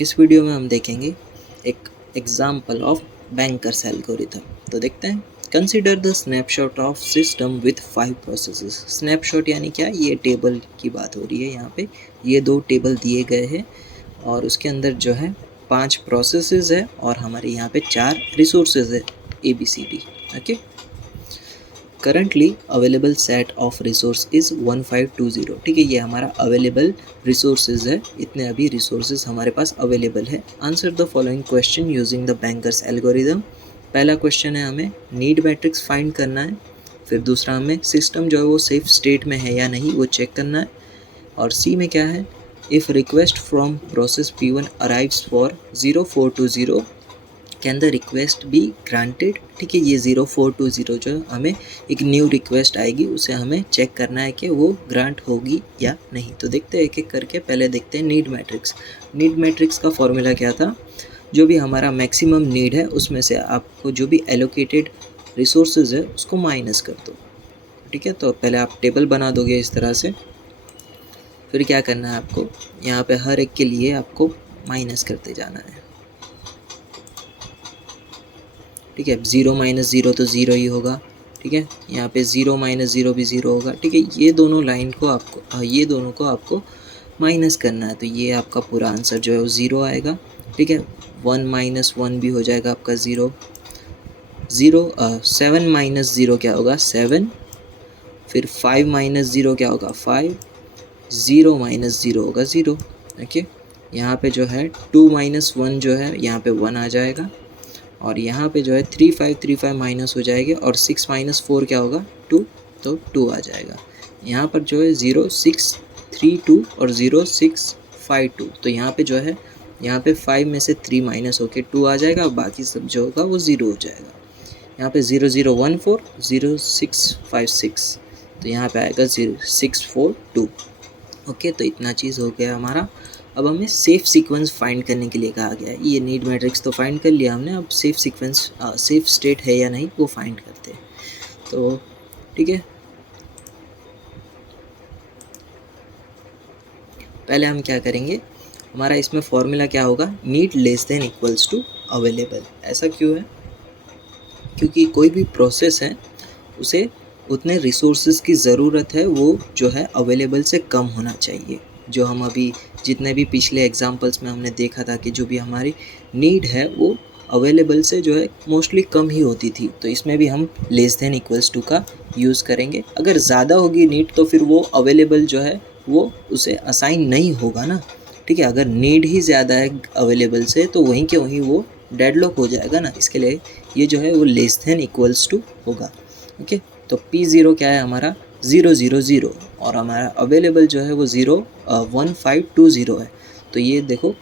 इस वीडियो में हम देखेंगे एक एग्जाम्पल ऑफ बैंकर्स एल्गोरिथम। तो देखते हैं। Consider the snapshot of system with 5 processes. Snapshot यानी क्या, ये टेबल की बात हो रही है यहाँ पे। ये 2 टेबल दिए गए हैं और उसके अंदर जो है 5 प्रोसेसेस है और हमारे यहाँ पे 4 रिसोर्सेज है ABCD। Okay, currently available set of resource is 1520। ठीक है, ये हमारा अवेलेबल रिसोर्सेज है, इतने अभी रिसोर्सेज हमारे पास अवेलेबल है। Answer the following question using the bankers algorithm. पहला क्वेश्चन है हमें नीड मैट्रिक्स फाइंड करना है, फिर दूसरा हमें सिस्टम जो है वो सेफ स्टेट में है या नहीं वो चेक करना है, और सी में क्या है, if request from process P1 arrives for 0420 can the request be granted. ठीक है, ये 0420 जो हमें एक न्यू रिक्वेस्ट आएगी, उसे हमें चेक करना है कि वो ग्रांट होगी या नहीं। तो देखते हैं एक एक करके। पहले देखते हैं नीड मैट्रिक्स। नीड मैट्रिक्स का फॉर्मूला क्या था, जो भी हमारा मैक्सिमम नीड है उसमें से आपको जो भी एलोकेटेड रिसोर्सेज है उसको माइनस कर दो। ठीक है, तो पहले आप टेबल बना दोगे इस तरह से, फिर क्या करना है आपको, यहाँ पे हर एक के लिए आपको माइनस करते जाना है। ठीक है, 0 - 0 तो 0 ही होगा। ठीक है, यहाँ पे 0 - 0 भी 0 होगा। ठीक है, ये दोनों लाइन को आपको ये दोनों को आपको माइनस करना है, तो ये आपका पूरा आंसर जो है वो 0 आएगा। ठीक है, 1 - 1 भी हो जाएगा आपका 0। 7 - 0 क्या होगा, 7। फिर 5 - 0 क्या होगा, 5। 0 - 0 होगा 0। ओके, यहाँ पे जो है 2 - 1 जो है यहाँ पे 1 आ जाएगा, और यहाँ पे जो है 3 5 3 5 माइनस हो जाएंगे, और 6 - 4 क्या होगा, 2, तो 2 आ जाएगा। यहाँ पर जो है 0 6 3 2 और 0 6 5 2, तो यहाँ पे जो है यहाँ पे 5 में से 3 माइनस होके 2 आ जाएगा, और बाकी सब जो होगा वो 0 हो जाएगा। यहाँ पे 0 0 1 4 0 6 5 6, तो यहाँ पे आएगा 0 6 4 2। ओके, तो इतना चीज़ हो गया हमारा। अब हमें सेफ सीक्वेंस फाइंड करने के लिए कहा गया है। ये नीड मैट्रिक्स तो फाइंड कर लिया हमने, अब सेफ सीक्वेंस सेफ स्टेट है या नहीं वो फाइंड करते हैं। तो ठीक है, पहले हम क्या करेंगे, हमारा इसमें फॉर्मूला क्या होगा, need less than equals to available. ऐसा क्यों है, क्योंकि कोई भी प्रोसेस है उसे उतने रिसोर्सेज की ज़रूरत है, वो जो है अवेलेबल से कम होना चाहिए। जो हम अभी जितने भी पिछले एग्जांपल्स में हमने देखा था कि जो भी हमारी नीड है वो अवेलेबल से जो है मोस्टली कम ही होती थी, तो इसमें भी हम लेस देन इक्वल्स टू का यूज़ करेंगे। अगर ज़्यादा होगी नीड तो फिर वो अवेलेबल जो है वो उसे असाइन नहीं होगा ना। ठीक है, अगर नीड ही ज़्यादा है अवेलेबल से तो वहीं के वहीं वो डेडलॉक हो जाएगा ना, इसके लिए ये जो है वो लेस देन इक्वल्स टू होगा। ओके, तो P0 क्या है हमारा, 0 0 0, और हमारा अवेलेबल जो है वो 1520 है। तो ये देखो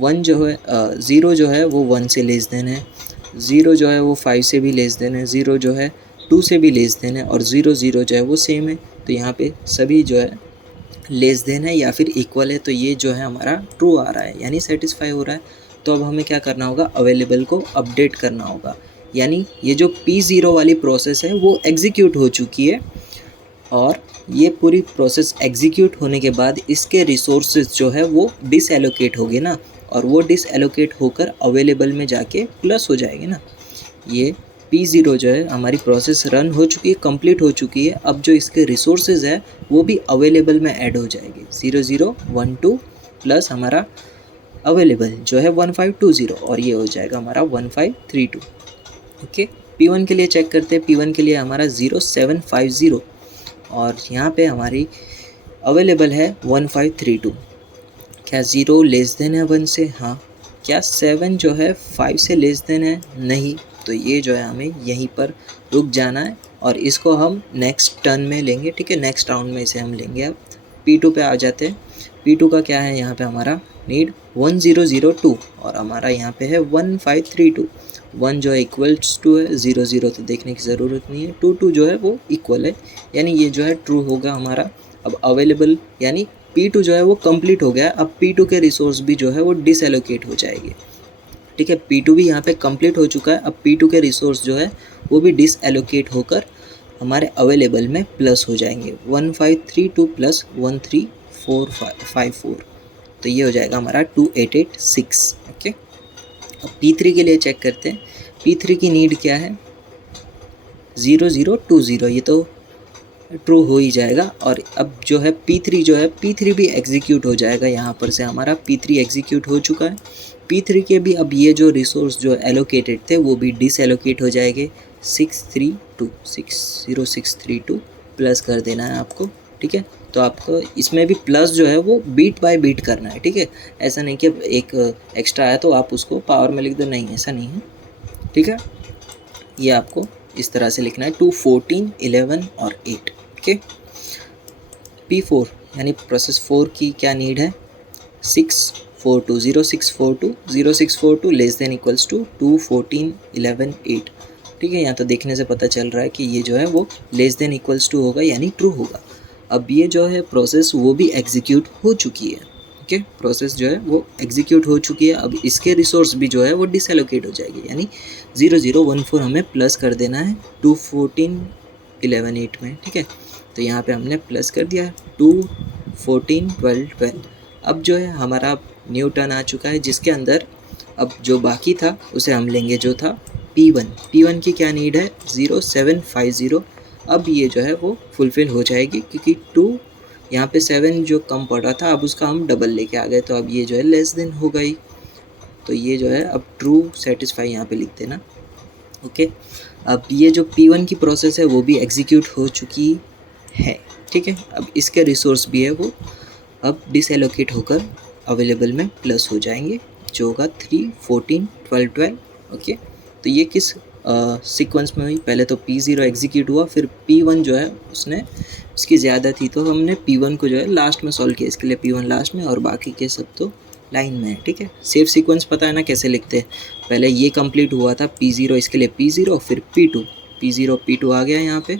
1 जो है 0 जो है वो 1 से लेस देन है, 0 जो है वो 5 से भी लेस देन है, 0 जो है 2 से भी लेस देन है, और 0 0 जो है वो सेम है। तो यहाँ पे सभी जो है लेस देन है या फिर इक्वल है, तो ये जो है हमारा ट्रू आ रहा है, यानी सेटिस्फाई हो रहा है। तो अब हमें क्या करना होगा, अवेलेबल को अपडेट करना होगा, यानी ये जो P0 वाली प्रोसेस है वो एग्जीक्यूट हो चुकी है, और ये पूरी प्रोसेस एग्जीक्यूट होने के बाद इसके रिसोर्सेज जो है वो डिसएलोकेट होंगे ना, और वो डिसएलोकेट होकर अवेलेबल में जाके प्लस हो जाएंगे ना। ये P0 जो है हमारी प्रोसेस रन हो चुकी है, कंप्लीट हो चुकी है। अब जो इसके रिसोर्सेज है वो भी अवेलेबल में ऐड हो जाएंगे, 0 0 1 2 प्लस हमारा अवेलेबल जो है 1520, और ये हो जाएगा हमारा 1532। ओके, P1 के लिए चेक करते हैं। P1 के लिए हमारा 0750, और यहाँ पे हमारी अवेलेबल है 1532। क्या 0 लेस देन है 1 से, हाँ। क्या 7 जो है 5 से लेस देन है, नहीं। तो ये जो है हमें यहीं पर रुक जाना है, और इसको हम नेक्स्ट टर्न में लेंगे। ठीक है, नेक्स्ट राउंड में इसे हम लेंगे। अब P2 पे आ जाते हैं। P2 का क्या है, यहाँ पे हमारा नीड 1002, और हमारा यहाँ पे है 1532। 1 जो है इक्वल्स टू है, 0 0 तो देखने की ज़रूरत नहीं है, 2 2 जो है वो इक्वल है, यानी ये जो है ट्रू होगा हमारा। अब अवेलेबल यानी P2 जो है वो कंप्लीट हो गया। अब P2 के रिसोर्स भी जो है वो डिसएलोकेट हो जाएंगे। ठीक है, P2 भी यहाँ पे कंप्लीट हो चुका है। अब P2 के रिसोर्स जो है वो भी डिसएलोकेट होकर हमारे अवेलेबल में प्लस हो जाएंगे, 1532 प्लस 13454। तो ये हो जाएगा हमारा 2886। ओके, अब P3 के लिए चेक करते हैं। P3 की नीड क्या है? 0020, ये तो ट्रू हो ही जाएगा। और अब जो है P3 जो है P3 भी एग्जीक्यूट हो जाएगा। यहाँ पर से हमारा P3 एग्जीक्यूट हो चुका है। P3 के भी अब ये जो रिसोर्स जो एलोकेटेड थे वो भी डिसएलोकेट हो जाएंगे। 6062 प्लस कर देना है आपको, ठीक है। तो आपको इसमें भी प्लस जो है वो बीट बाय बीट करना है, ठीक है। ऐसा नहीं कि एक एक्स्ट्रा आया तो आप उसको पावर में लिख दो, नहीं, ऐसा नहीं है, ठीक है। ये आपको इस तरह से लिखना है 2, 14, 11 और 8। ओके, P4 यानी प्रोसेस 4 की क्या नीड है? 0642 लेस देन इक्वल्स टू 2, 14, 11, 8, ठीक है। यहाँ तो देखने से पता चल रहा है कि ये जो है वो लेस देन इक्वल्स टू होगा, यानी ट्रू होगा। अब ये जो है प्रोसेस वो भी एग्जीक्यूट हो चुकी है। ओके, प्रोसेस जो है वो एग्जीक्यूट हो चुकी है। अब इसके रिसोर्स भी जो है वो डिसएलोकेट हो जाएगी, यानी 0014 हमें प्लस कर देना है 2, 14, 11, 8 में, ठीक है। तो यहाँ पे हमने प्लस कर दिया 2, 14, 12, 12। अब जो है हमारा न्यू टर्न आ चुका है, जिसके अंदर अब जो बाकी था उसे हम लेंगे, जो था P1 की क्या नीड है? 0750। अब ये जो है वो फुलफ़िल हो जाएगी, क्योंकि 2 यहाँ पे 7 जो कम पड़ रहा था, अब उसका हम डबल लेके आ गए, तो अब ये जो है लेस देन हो गई। तो ये जो है अब ट्रू सेटिस्फाई यहाँ पे लिख देना। ओके, अब ये जो P1 की प्रोसेस है वो भी एग्जीक्यूट हो चुकी है, ठीक है। अब इसके रिसोर्स भी है वो अब डिसएलोकेट होकर अवेलेबल में प्लस हो जाएंगे, जो होगा 3, 14, 12, 12। ओके, तो ये किस सीक्वेंस में हुई? पहले तो P0 एग्जीक्यूट हुआ, फिर P1 जो है उसकी ज़्यादा थी, तो हमने P1 को जो है लास्ट में सॉल्व किया, इसके लिए P1 लास्ट में और बाकी के सब तो लाइन में है, ठीक है। सेफ सीक्वेंस पता है ना कैसे लिखते हैं? पहले ये कंप्लीट हुआ था P0, इसके लिए P0, फिर P2, P0, P2 आ गया यहाँ पे,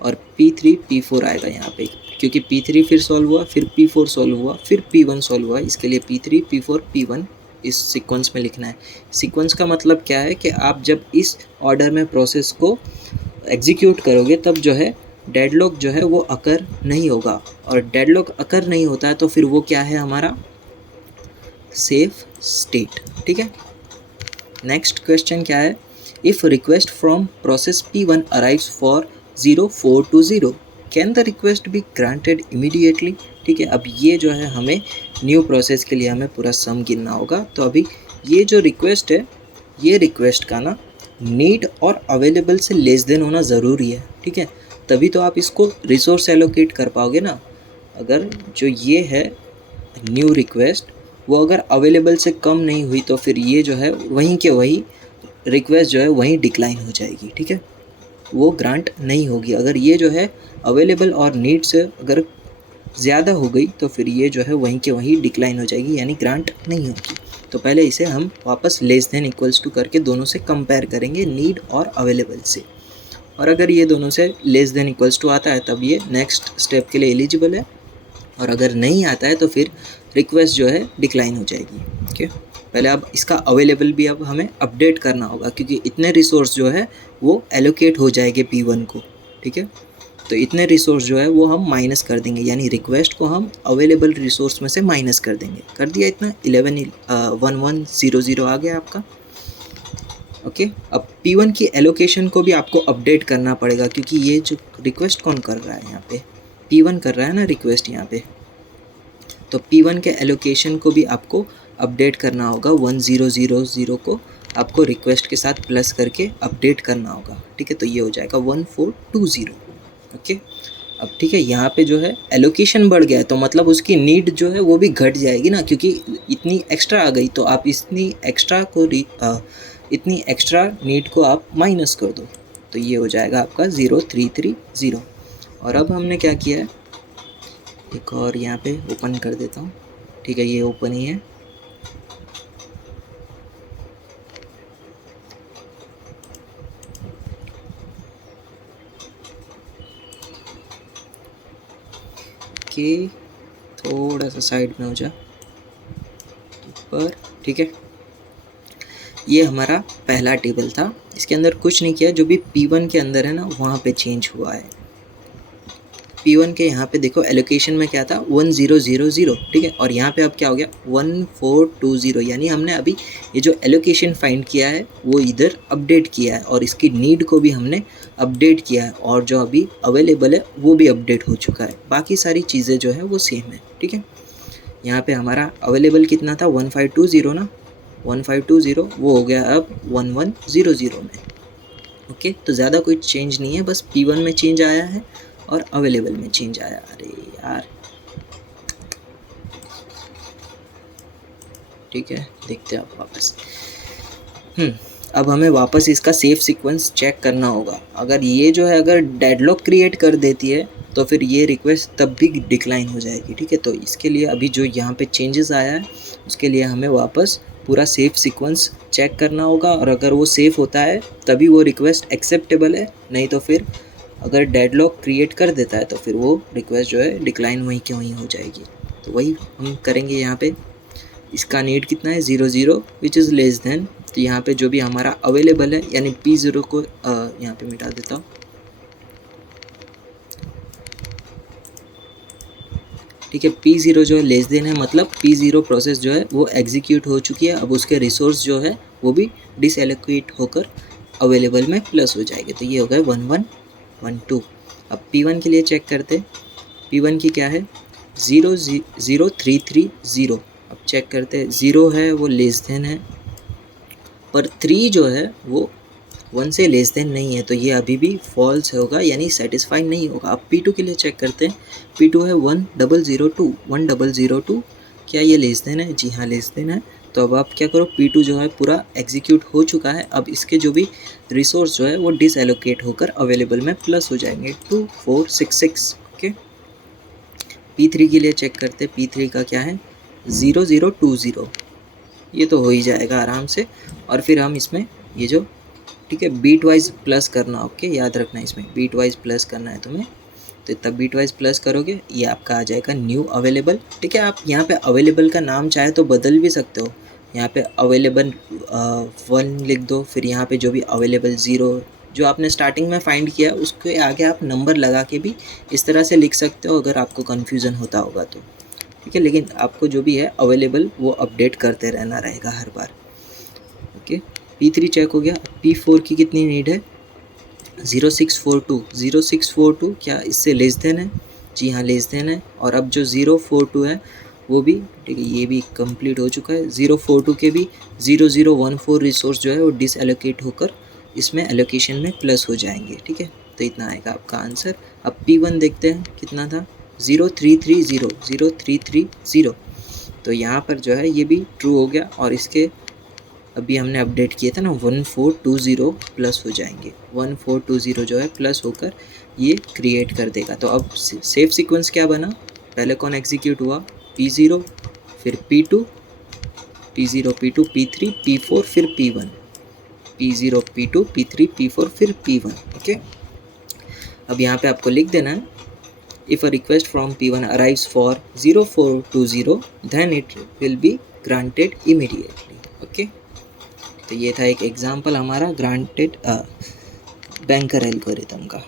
और P3, P4 आएगा यहाँ पे, क्योंकि P3 फिर सॉल्व हुआ, फिर P4 सॉल्व हुआ, फिर P1 सॉल्व हुआ, इसके लिए P3, P4, P1 इस सीक्वेंस में लिखना है। सीक्वेंस का मतलब क्या है कि आप जब इस ऑर्डर में प्रोसेस को एग्जीक्यूट करोगे तब जो है डेडलॉक जो है वो अकर नहीं होगा, और डेडलॉक अकर नहीं होता है तो फिर वो क्या है? हमारा सेफ स्टेट, ठीक है। नेक्स्ट क्वेश्चन क्या है? If request from process P1 arrives for 0420 can the request be granted immediately, ठीक है। अब ये जो है हमें न्यू प्रोसेस के लिए हमें पूरा सम गिनना होगा। तो अभी ये जो रिक्वेस्ट है, ये रिक्वेस्ट का ना नीड और अवेलेबल से लेस देन होना ज़रूरी है, ठीक है। तभी तो आप इसको रिसोर्स एलोकेट कर पाओगे ना। अगर जो ये है न्यू रिक्वेस्ट वो अगर अवेलेबल से कम नहीं हुई तो फिर ये जो है वहीं के वहीं रिक्वेस्ट जो है वहीं डिक्लाइन हो जाएगी, ठीक है, वो ग्रांट नहीं होगी। अगर ये जो है अवेलेबल और नीड से अगर ज़्यादा हो गई तो फिर ये जो है वहीं के वहीं डिक्लाइन हो जाएगी, यानी ग्रांट नहीं होगी। तो पहले इसे हम वापस लेस देन इक्वल्स टू करके दोनों से कंपेयर करेंगे, नीड और अवेलेबल से, और अगर ये दोनों से लेस देन इक्वल्स टू आता है तब ये नेक्स्ट स्टेप के लिए एलिजिबल है, और अगर नहीं आता है तो फिर रिक्वेस्ट जो है डिक्लाइन हो जाएगी। ओके, पहले अब इसका अवेलेबल भी अब हमें अपडेट करना होगा, क्योंकि इतने रिसोर्स जो है वो एलोकेट हो जाएंगे P1 को, ठीक है। तो इतने रिसोर्स जो है वो हम माइनस कर देंगे, यानी रिक्वेस्ट को हम अवेलेबल रिसोर्स में से माइनस कर देंगे। कर दिया इतना 1100 आ गया आपका। ओके, अब P1 की एलोकेशन को भी आपको अपडेट करना पड़ेगा, क्योंकि ये जो रिक्वेस्ट कौन कर रहा है यहाँ पे? P1 कर रहा है ना रिक्वेस्ट यहाँ पे। तो P1 के एलोकेशन को भी आपको अपडेट करना होगा, 1000 को आपको रिक्वेस्ट के साथ प्लस करके अपडेट करना होगा, ठीक है। तो ये हो जाएगा 1420। ओके, अब ठीक है, यहाँ पे जो है एलोकेशन बढ़ गया है तो मतलब उसकी नीड जो है वो भी घट जाएगी ना, क्योंकि इतनी एक्स्ट्रा आ गई, तो आप इतनी एक्स्ट्रा नीड को आप माइनस कर दो, तो ये हो जाएगा आपका 0330। और अब हमने क्या किया है, एक और यहाँ पे ओपन कर देता हूँ, ठीक है, ये ओपन ही है। कि थोड़ा सा साइड में हो जा ऊपर, ठीक है। ये हमारा पहला टेबल था, इसके अंदर कुछ नहीं किया, जो भी P1 के अंदर है ना वहाँ पे चेंज हुआ है। P1 के यहाँ पे देखो एलोकेशन में क्या था 1000, ठीक है, और यहाँ पे अब क्या हो गया 1420, यानी हमने अभी ये जो एलोकेशन फाइंड किया है वो इधर अपडेट किया है और इसकी नीड को भी हमने अपडेट किया है और जो अभी अवेलेबल है वो भी अपडेट हो चुका है। बाकी सारी चीज़ें जो है वो सेम है, ठीक है। यहाँ पे हमारा अवेलेबल कितना था 1520 ना, 1520 वो हो गया अब 1100 में। ओके, तो ज़्यादा कोई चेंज नहीं है, बस P1 में चेंज आया है और अवेलेबल में चेंज आया। अरे यार, ठीक है, देखते हैं आप वापस। अब हमें वापस इसका सेफ सीक्वेंस चेक करना होगा। अगर ये जो है अगर डेडलॉक क्रिएट कर देती है तो फिर ये रिक्वेस्ट तब भी डिक्लाइन हो जाएगी, ठीक है। तो इसके लिए अभी जो यहाँ पे चेंजेस आया है उसके लिए हमें वापस पूरा सेफ सीक्वेंस चेक करना होगा और अगर वो सेफ होता है तभी वो रिक्वेस्ट एक्सेप्टेबल है, नहीं तो फिर अगर डेडलॉक क्रिएट कर देता है तो फिर वो रिक्वेस्ट जो है डिक्लाइन वहीं के वहीं हो जाएगी। तो वही हम करेंगे यहाँ पे। इसका नीड कितना है 00 विच इज़ लेस देन, तो यहाँ पे जो भी हमारा अवेलेबल है यानी P0 को यहाँ पे मिटा देता हूँ, ठीक है। P0 जो है लेस देन है, मतलब P0 प्रोसेस जो है वो एग्जीक्यूट हो चुकी है। अब उसके रिसोर्स जो है वो भी डिसएलोकेट होकर अवेलेबल में प्लस हो जाएंगे। तो ये हो गया 1112। अब P1 के लिए चेक करते। P1 की क्या है 00330। अब चेक करते हैं, 0 है वो लेस देन है पर 3 जो है वो 1 से लेस देन नहीं है, तो ये अभी भी फॉल्स होगा यानी सेटिस्फाई नहीं होगा। अब P2 के लिए चेक करते हैं। P2 है 1002। क्या ये लेस देन है? जी हाँ, लेस देन है। तो अब आप क्या करो, P2 जो है पूरा एग्जीक्यूट हो चुका है। अब इसके जो भी रिसोर्स जो है वो डिसएलोकेट होकर अवेलेबल में प्लस हो जाएंगे 2466। ओके, P3 के लिए चेक करते। P3 का क्या है 0020। ये तो हो ही जाएगा आराम से। और फिर हम इसमें ये जो, ठीक है, बीट वाइज प्लस करना। ओके, याद रखना इसमें बीट वाइज प्लस करना है तुम्हें। तो तब बीट वाइज प्लस करोगे ये आपका आ जाएगा न्यू अवेलेबल, ठीक है। आप यहाँ पे अवेलेबल का नाम चाहे तो बदल भी सकते हो। यहाँ पे अवेलेबल 1 लिख दो, फिर यहाँ पे जो भी अवेलेबल 0 जो आपने स्टार्टिंग में फाइंड किया उसके आगे आप नंबर लगा के भी इस तरह से लिख सकते हो अगर आपको कन्फ्यूज़न होता होगा तो, ठीक है। लेकिन आपको जो भी है अवेलेबल वो अपडेट करते रहना रहेगा हर बार। ओके, P3 चेक हो गया। P4 की कितनी नीड है 0642। क्या इससे लेस देन है? जी हाँ, लेस देन है। और अब जो 042 है वो भी, ठीक है, ये भी कंप्लीट हो चुका है। 042 के भी 0014 रिसोर्स जो है वो डिसएलोकेट होकर इसमें एलोकेशन में प्लस हो जाएंगे, ठीक है। तो इतना आएगा आपका आंसर। अब P1 देखते हैं कितना था 0330। तो यहाँ पर जो है ये भी ट्रू हो गया और इसके अभी हमने अपडेट किया था ना 1420 प्लस हो जाएंगे। 1420 जो है प्लस होकर ये क्रिएट कर देगा। तो अब सेफ सीक्वेंस क्या बना, पहले कौन एग्जीक्यूट हुआ P0, फिर P2, P0 P2 P3 P4 फिर P1, P0 P2 P3 P4 फिर P1। ओके, अब यहाँ पे आपको लिख देना है if a request from P1 arrives for 0420 then it will be granted immediately। Okay, तो ये था एक एग्जांपल हमारा ग्रांटेड बैंकर एल्गोरिथम का।